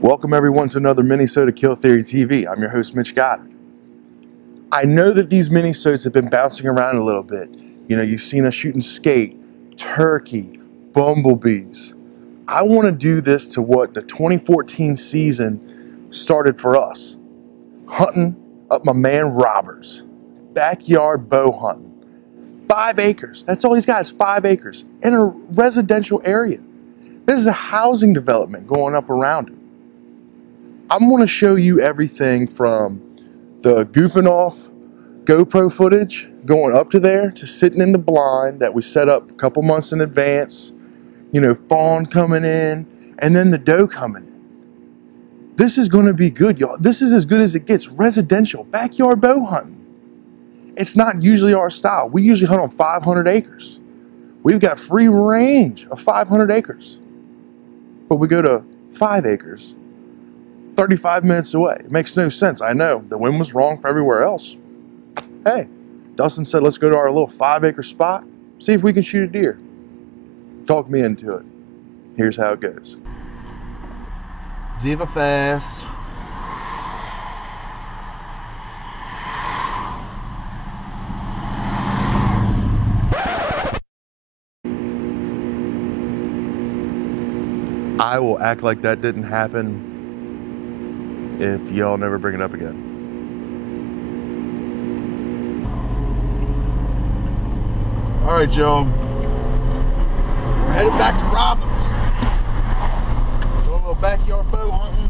Welcome everyone to another MiniSode of Kill Theory TV. I'm your host, Mitch Goddard. I know that these MiniSodes have been bouncing around a little bit. You know, you've seen us shooting skate, turkey, bumblebees. I want to do this to what the 2014 season started for us. Hunting up my man Robert's backyard bow hunting. 5 acres. That's all he's got is 5 acres in a residential area. This is a housing development going up around him. I'm going to show you everything from the goofing off GoPro footage going up to there to sitting in the blind that we set up a couple months in advance, you know, fawn coming in, and then the doe coming in. This is going to be good, y'all. This is as good as it gets. Residential, backyard bow hunting. It's not usually our style. We usually hunt on 500 acres. We've got free range of 500 acres. But we go to 5 acres. 35 minutes away. It makes no sense. I know the wind was wrong for everywhere else. Hey, Dustin said, let's go to our little 5 acre spot, see if we can shoot a deer. Talk me into it. Here's how it goes. Ziva fast. I will act like that didn't happen if y'all never bring it up again. All right, y'all. We're headed back to Robbins. Doing a little backyard bow hunting.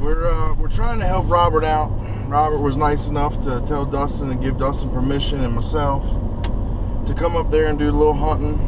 We're trying to help Robert out. Robert was nice enough to tell Dustin and give Dustin permission and myself to come up there and do a little hunting,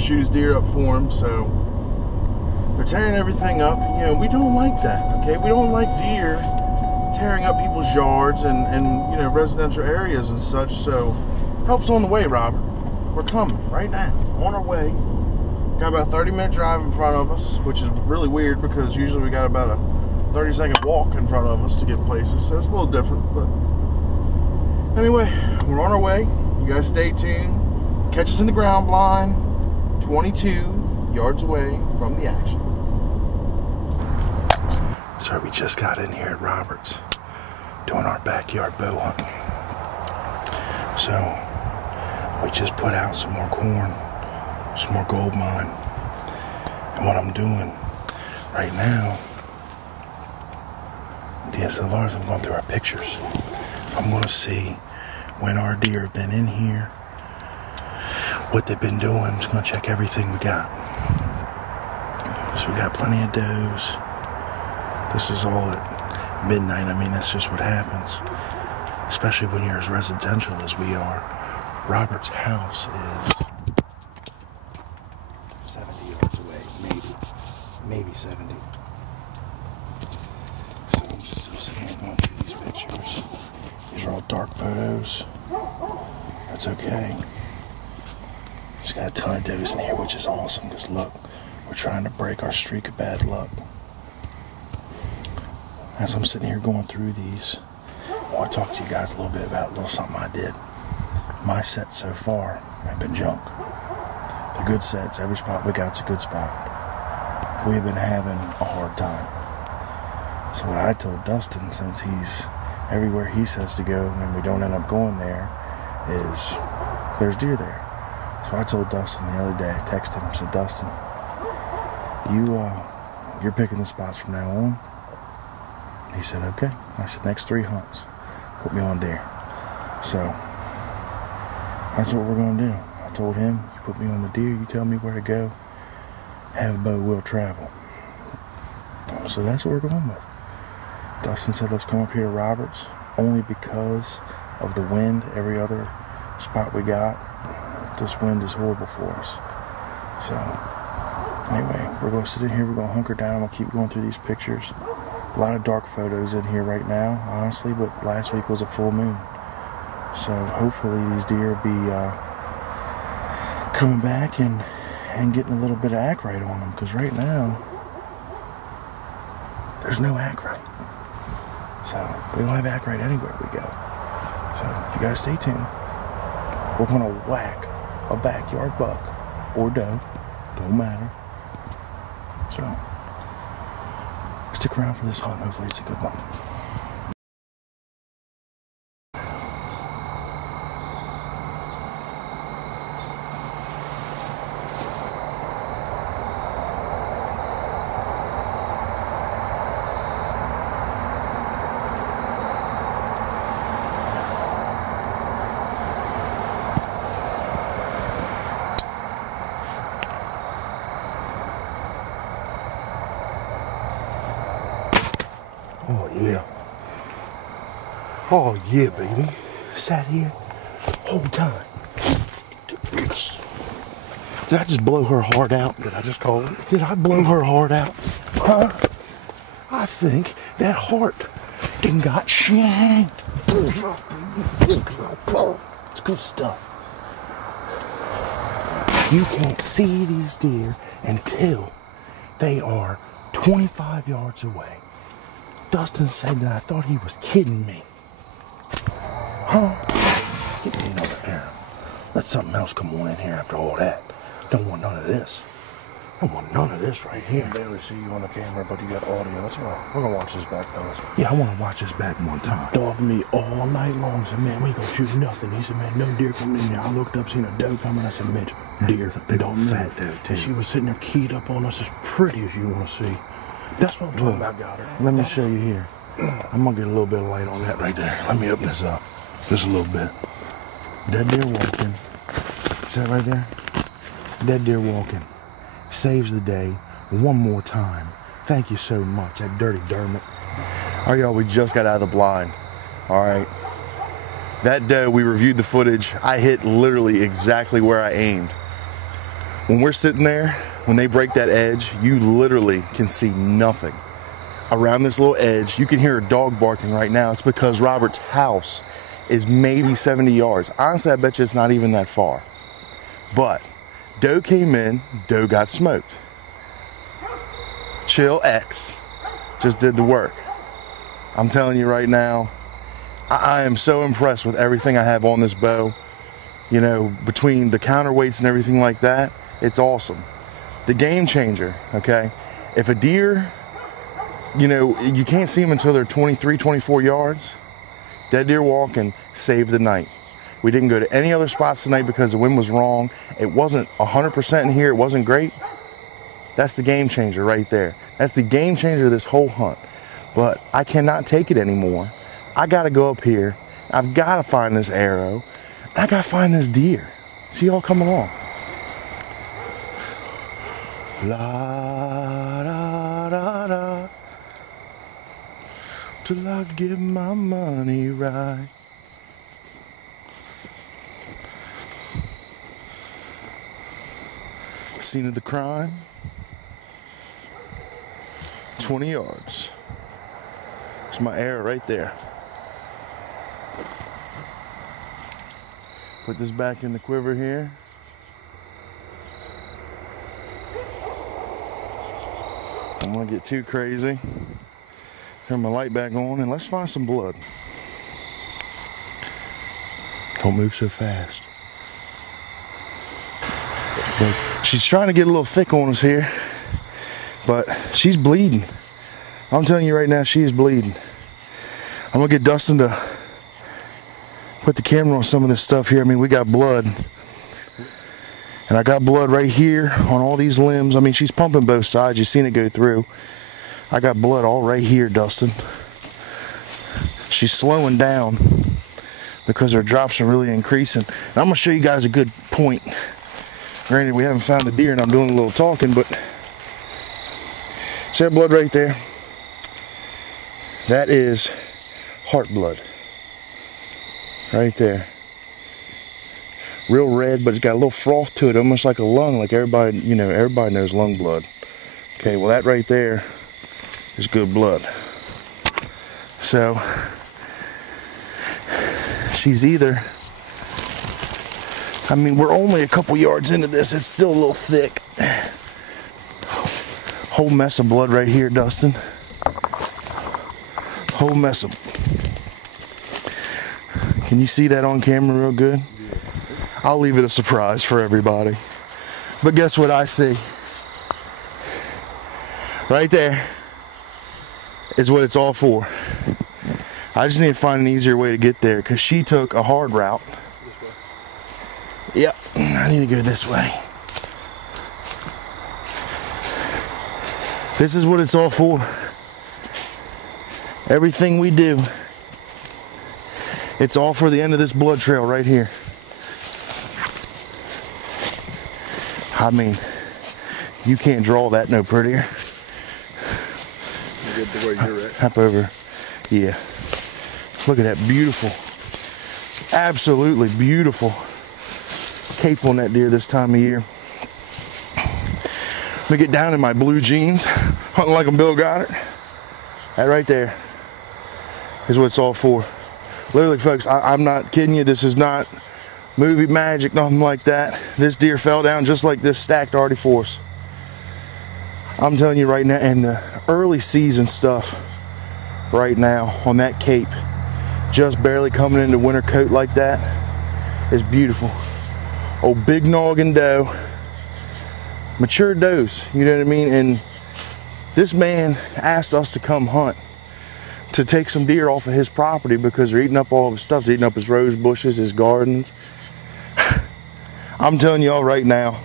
shoot his deer up for him. So they're tearing everything up. You know, we don't like that, okay? We don't like deer tearing up people's yards and you know, residential areas and such. So help's on the way, Robert. We're coming right now, on our way. Got about a 30-minute drive in front of us, which is really weird because usually we got about a 30-second walk in front of us to get places. So it's a little different, but anyway, we're on our way. You guys stay tuned. Catch us in the ground blind, 22 yards away from the action. So we just got in here at Robert's doing our backyard bow hunting. So we just put out some more corn, some more gold mine. And what I'm doing right now, DSLRs, I'm going through our pictures. I'm going to see when our deer have been in here, what they've been doing. I'm just going to check everything we got. So we got plenty of does. This is all at midnight. I mean, that's just what happens. Especially when you're as residential as we are. Robert's house is 70 yards away, maybe 70. So I'm just still sitting here going through these pictures. These are all dark photos. That's okay. Just got a ton of does in here, which is awesome, because look, we're trying to break our streak of bad luck. As I'm sitting here going through these, I want to talk to you guys a little bit about a little something I did. My sets so far have been junk. The good sets, every spot we got's a good spot. We've been having a hard time. So what I told Dustin, since he's everywhere he says to go and we don't end up going there, is there's deer there. So I told Dustin the other day, I texted him, said, Dustin, you're picking the spots from now on. He said, okay. I said, next 3 hunts, put me on deer. So that's what we're going to do. I told him, you put me on the deer, you tell me where to go, have a bow, we'll travel. So that's what we're going with. Dustin said, let's come up here to Robert's, only because of the wind. Every other spot we got, this wind is horrible for us. So anyway, we're going to sit in here, we're going to hunker down, we'll keep going through these pictures. A lot of dark photos in here right now, honestly, but last week was a full moon. So hopefully these deer will be coming back and getting a little bit of ackrite on them, because right now, there's no ackrite. So we don't have ackrite anywhere we go. So you guys stay tuned. We're going to whack a backyard buck or doe, don't matter, So, stick around for this hunt. Hopefully it's a good one. Oh yeah. Oh yeah, baby. Sat here whole time. Did I just blow her heart out? Did I just call it? Did I blow her heart out? Huh? I think that heart done got shanked. It's good stuff. You can't see these deer until they are 25 yards away. Dustin said that I thought he was kidding me. Huh? Give me another arrow. Let something else come on in here after all that. Don't want none of this. I don't want none of this right here. I can barely see you on the camera, but you got audio. That's all right. We're gonna watch this back, fellas. Yeah, I want to watch this back one time. Dogged me all night long. Said, man, we ain't gonna shoot nothing. He said, man, no deer coming in here. I looked up, seen a doe coming. I said, Mitch, deer. Big don't old move. fat doe, too. And she was sitting there keyed up on us as pretty as you want to see. That's what I'm talking about, got her. Let me show you here. I'm going to get a little bit of light on that right there. Let me open this up just a little bit. Dead deer walking. Is that right there? Dead deer walking. Saves the day one more time. Thank you so much, that dirty Dermot. All right, y'all, we just got out of the blind. All right. That doe, we reviewed the footage. I hit literally exactly where I aimed. When we're sitting there, when they break that edge, you literally can see nothing. Around this little edge, you can hear a dog barking right now. It's because Robert's house is maybe 70 yards. Honestly, I bet you it's not even that far. But doe came in, doe got smoked. Chill X just did the work. I'm telling you right now, I am so impressed with everything I have on this bow. You know, between the counterweights and everything like that, it's awesome. The game changer, okay? If a deer, you know, you can't see them until they're 23, 24 yards, dead deer walking saved the night. We didn't go to any other spots tonight because the wind was wrong. It wasn't 100% in here. It wasn't great. That's the game changer right there. That's the game changer of this whole hunt. But I cannot take it anymore. I got to go up here. I've got to find this arrow. I got to find this deer. See y'all come along. La da da da, till I get my money right. Scene of the crime, 20 yards. There's my arrow right there. Put this back in the quiver here. I don't want to get too crazy. Turn my light back on and let's find some blood. Don't move so fast. But she's trying to get a little thick on us here, but she's bleeding. I'm telling you right now, she is bleeding. I'm gonna get Dustin to put the camera on some of this stuff here. I mean, we got blood. And I got blood right here on all these limbs. I mean, she's pumping both sides. You've seen it go through. I got blood all right here, Dustin. She's slowing down because her drops are really increasing. And I'm going to show you guys a good point. Granted, we haven't found a deer and I'm doing a little talking, but see that blood right there? That is heart blood. Right there. Real red, but it's got a little froth to it, almost like a lung, like everybody, you know, everybody knows lung blood. Okay, well that right there is good blood. So, she's either, I mean, we're only a couple yards into this, it's still a little thick. Whole mess of blood right here, Dustin. Whole mess of, can you see that on camera real good? I'll leave it a surprise for everybody. But guess what I see? Right there is what it's all for. I just need to find an easier way to get there because she took a hard route. Yep, I need to go this way. This is what it's all for. Everything we do, it's all for the end of this blood trail right here. I mean, you can't draw that no prettier. You get the way you're at. Hop over. Yeah. Look at that beautiful, absolutely beautiful cape on that deer this time of year. Let me get down in my blue jeans, hunting like I'm Bill Goddard. That right there is what it's all for. Literally, folks, I'm not kidding you. This is not movie magic, nothing like that. This deer fell down just like this, stacked already for us. I'm telling you right now, and the early season stuff right now on that cape, just barely coming into winter coat like that, is beautiful. Old big noggin doe, mature does, you know what I mean? And this man asked us to come hunt to take some deer off of his property because they're eating up all of his stuff. They're eating up his rose bushes, his gardens. I'm telling y'all right now,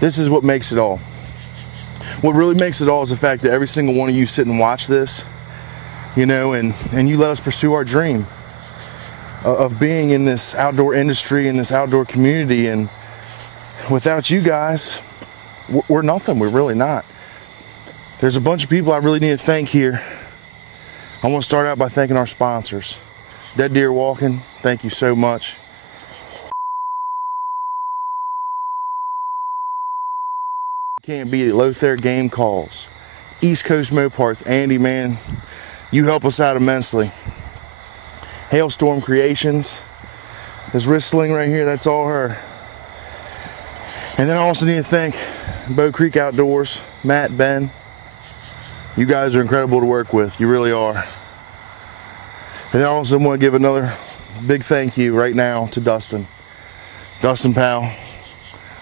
this is what makes it all. What really makes it all is the fact that every single one of you sit and watch this, you know, and you let us pursue our dream of being in this outdoor industry, in this outdoor community. And without you guys, we're nothing. We're really not. There's a bunch of people I really need to thank here. I want to start out by thanking our sponsors. Dead Deer Walking, thank you so much. Can't beat it. Lothair Game Calls, East Coast Moparts. Andy, man, you help us out immensely. Hailstorm Creations, this wrist sling right here, that's all her. And then I also need to thank Bow Creek Outdoors, Matt, Ben. You guys are incredible to work with, you really are. And then I also want to give another big thank you right now to Dustin. Dustin, pal,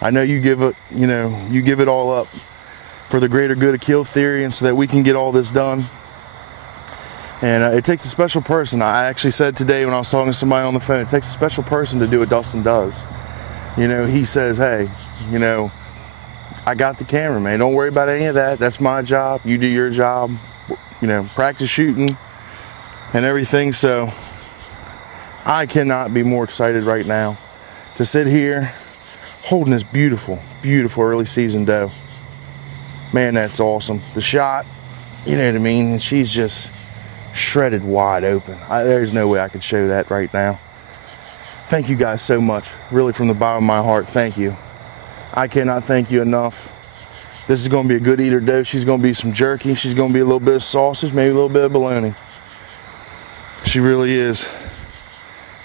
I know you give it, you give it all up for the greater good of Kill Theory and so that we can get all this done. And it takes a special person. I actually said today when I was talking to somebody on the phone, it takes a special person to do what Dustin does. You know, he says, hey, you know, I got the camera, man. Don't worry about any of that. That's my job. You do your job. You know, practice shooting and everything. So I cannot be more excited right now to sit here holding this beautiful, beautiful early season doe. Man, that's awesome. The shot, you know what I mean? And she's just shredded wide open. There's no way I could show that right now. Thank you guys so much. Really, from the bottom of my heart, thank you. I cannot thank you enough. This is gonna be a good eater doe. She's gonna be some jerky. She's gonna be a little bit of sausage, maybe a little bit of bologna. She really is.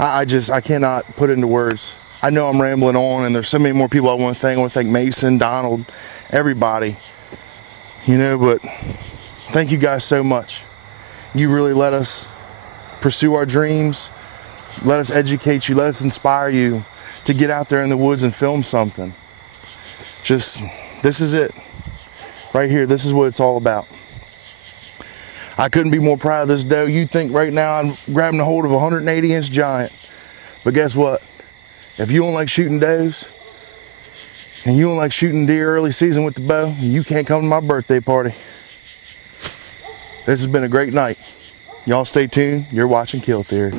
I cannot put into words. I know I'm rambling on and there's so many more people I want to thank. I want to thank Mason, Donald, everybody, you know, but thank you guys so much. You really let us pursue our dreams, let us educate you, let us inspire you to get out there in the woods and film something. Just, this is it. Right here, this is what it's all about. I couldn't be more proud of this doe. You'd think right now I'm grabbing a hold of a 180-inch giant. But guess what? If you don't like shooting does, and you don't like shooting deer early season with the bow, you can't come to my birthday party. This has been a great night. Y'all stay tuned. You're watching Kill Theory.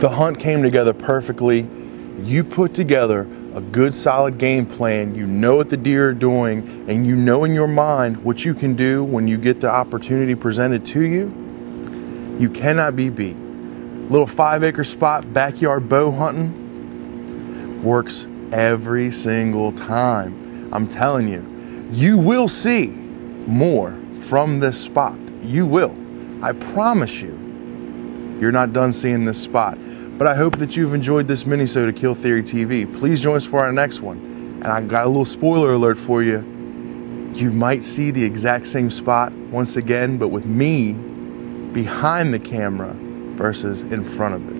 The hunt came together perfectly. You put together a good solid game plan. You know what the deer are doing, and you know in your mind what you can do when you get the opportunity presented to you. You cannot be beat. Little 5-acre spot, backyard bow hunting, works every single time. I'm telling you, you will see more from this spot. You will. I promise you, you're not done seeing this spot. But I hope that you've enjoyed this minisode of Kill Theory TV. Please join us for our next one. And I got a little spoiler alert for you. You might see the exact same spot once again, but with me behind the camera versus in front of it.